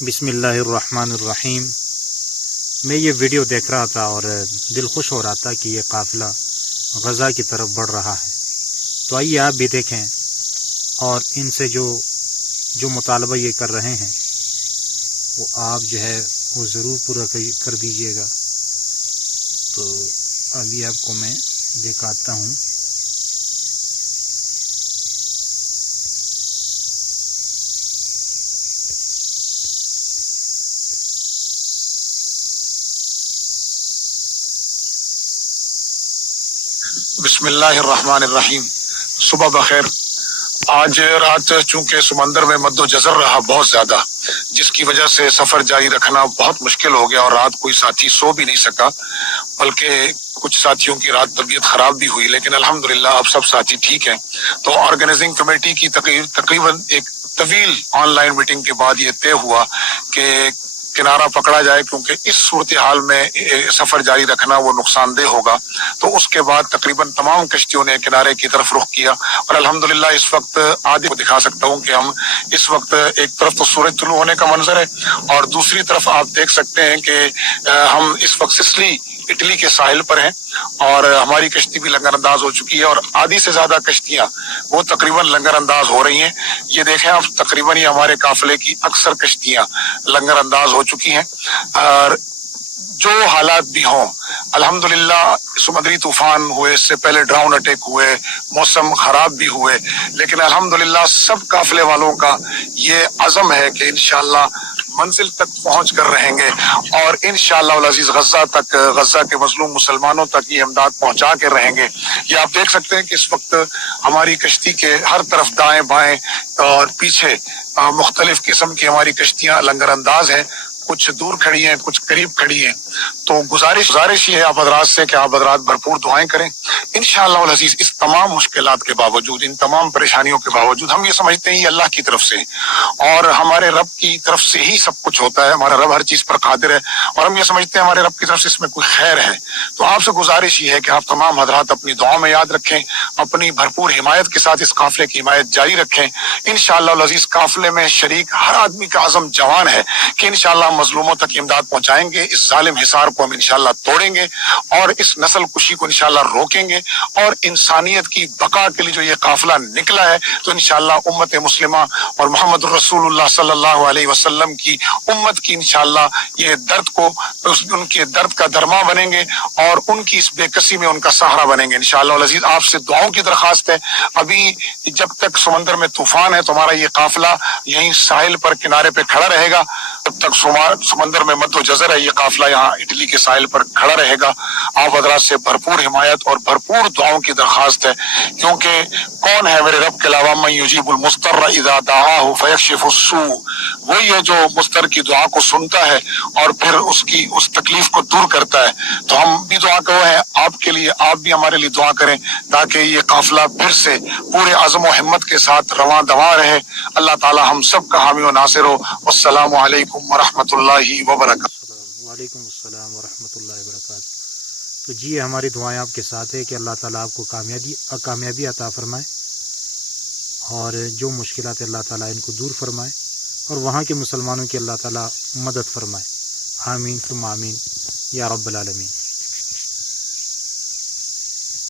بسم اللہ الرحمن الرحیم۔ میں یہ ویڈیو دیکھ رہا تھا اور دل خوش ہو رہا تھا کہ یہ قافلہ غزہ کی طرف بڑھ رہا ہے، تو آئیے آپ بھی دیکھیں اور ان سے جو مطالبہ یہ کر رہے ہیں وہ آپ جو ہے وہ ضرور پورا کر دیجیے گا۔ تو ابھی آپ کو میں دکھاتا ہوں۔ بسم اللہ الرحمن الرحیم۔ صبح بخیر۔ آج رات چونکہ سمندر میں مد و جزر رہا بہت زیادہ، جس کی وجہ سے سفر جاری رکھنا بہت مشکل ہو گیا اور رات کوئی ساتھی سو بھی نہیں سکا، بلکہ کچھ ساتھیوں کی رات طبیعت خراب بھی ہوئی، لیکن الحمدللہ اب سب ساتھی ٹھیک ہیں۔ تو آرگنائزنگ کمیٹی کی تقریباً ایک طویل آن لائن میٹنگ کے بعد یہ طے ہوا کہ کنارہ پکڑا جائے، کیونکہ اس صورتحال میں سفر جاری رکھنا وہ نقصان دہ ہوگا۔ تو اس کے بعد تقریباً تمام کشتیوں نے کنارے کی طرف رخ کیا، اور الحمدللہ اس وقت آدھی کو دکھا سکتا ہوں کہ ہم اس وقت ایک طرف تو سورج طلوع ہونے کا منظر ہے اور دوسری طرف آپ دیکھ سکتے ہیں کہ ہم اس وقت سسلی اٹلی کے ساحل پر ہیں، اور ہماری کشتی بھی لنگر انداز ہو چکی ہے، اور آدھی سے زیادہ کشتیاں وہ تقریباً لنگر انداز ہو رہی ہیں۔ یہ دیکھیں آپ، تقریباً یہ ہمارے قافلے کی اکثر کشتیاں لنگر انداز ہو چکی ہیں۔ اور جو حالات بھی ہوں، الحمدللہ سمندری طوفان ہوئے، اس سے پہلے ڈراؤن اٹیک ہوئے، موسم خراب بھی ہوئے، لیکن الحمدللہ سب قافلے والوں کا یہ عزم ہے کہ انشاءاللہ منزل تک پہنچ کر رہیں گے، اور انشاءاللہ العزیز غزہ کے مظلوم مسلمانوں تک یہ امداد پہنچا کے رہیں گے۔ یہ آپ دیکھ سکتے ہیں کہ اس وقت ہماری کشتی کے ہر طرف دائیں بائیں اور پیچھے مختلف قسم کی ہماری کشتیاں لنگر انداز ہیں، کچھ دور کھڑی ہیں، کچھ قریب کھڑی ہیں۔ تو گزارش یہ ہے آپ حضرات سے کہ آپ حضرات بھرپور دعائیں کریں۔ انشاءاللہ العزیز اس تمام مشکلات کے باوجود، ان تمام پریشانیوں کے باوجود، ہم یہ سمجھتے ہیں یہ اللہ کی طرف سے، اور ہمارے رب کی طرف سے ہی سب کچھ ہوتا ہے۔ ہمارا رب ہر چیز پر قادر ہے، اور ہم یہ سمجھتے ہیں ہمارے رب کی طرف سے اس میں کوئی خیر ہے۔ تو آپ سے گزارش یہ ہے کہ آپ تمام حضرات اپنی دعاؤں میں یاد رکھیں، اپنی بھرپور حمایت کے ساتھ اس قافلے کی حمایت جاری رکھیں۔ انشاءاللہ العزیز قافلے میں شریک ہر آدمی کا عزم جوان ہے کہ انشاءاللہ مظلوموں تک امداد پہنچائیں گے، اس ظالم حصار کو ہم انشاءاللہ توڑیں گے، اور اس نسل کشی کو انشاءاللہ روکیں گے، اور انسانیت کی بقا کے لیے جو یہ قافلہ نکلا ہے، تو انشاءاللہ امت مسلمہ اور محمد رسول اللہ صلی اللہ علیہ وسلم کی امت کی انشاءاللہ یہ ان کے درد کا درما بنیں گے، اور ان کی اس بے کسی میں ان کا سہارا بنیں گے انشاءاللہ العزیز۔ آپ سے دعاؤں کی درخواست ہے، ابھی جب تک سمندر میں طوفان ہے تو ہمارا یہ قافلہ یہیں ساحل پر کنارے پہ کھڑا رہے گا، جب تک سمندر میں مد و جزر ہے یہ قافلہ یہاں اٹلی کے ساحل پر کھڑا رہے گا۔ آپ حضرات سے بھرپور حمایت اور بھرپور دعاؤں کی درخواست ہے، کیونکہ کون ہے میرے رب کے علاوہ؟ من یجیب المضطر اذا دعاہ فیکشف السوء، وہی ہے جو مضطر کی دعا کو سنتا ہے اور پھر اس تکلیف کو دور کرتا ہے۔ تو ہم بھی دعا کرو ہیں آپ کے لیے، آپ بھی ہمارے لیے دعا کریں تاکہ یہ قافلہ پھر سے پورے عزم و ہمت کے ساتھ رواں دواں رہے۔ اللہ تعالی ہم سب کا حامی و ناصر ہو۔ والسلام علیکم ورحمۃ اللہ وبرکاتہ۔ وعلیکم السلام ورحمۃ اللہ وبرکاتہ۔ تو جی ہماری دعائیں آپ کے ساتھ ہے کہ اللہ تعالیٰ آپ کو کامیابی عطا فرمائے، اور جو مشکلات اللہ تعالیٰ ان کو دور فرمائے، اور وہاں کے مسلمانوں کی اللہ تعالیٰ مدد فرمائے۔ آمین ثم آمین یا رب العالمین۔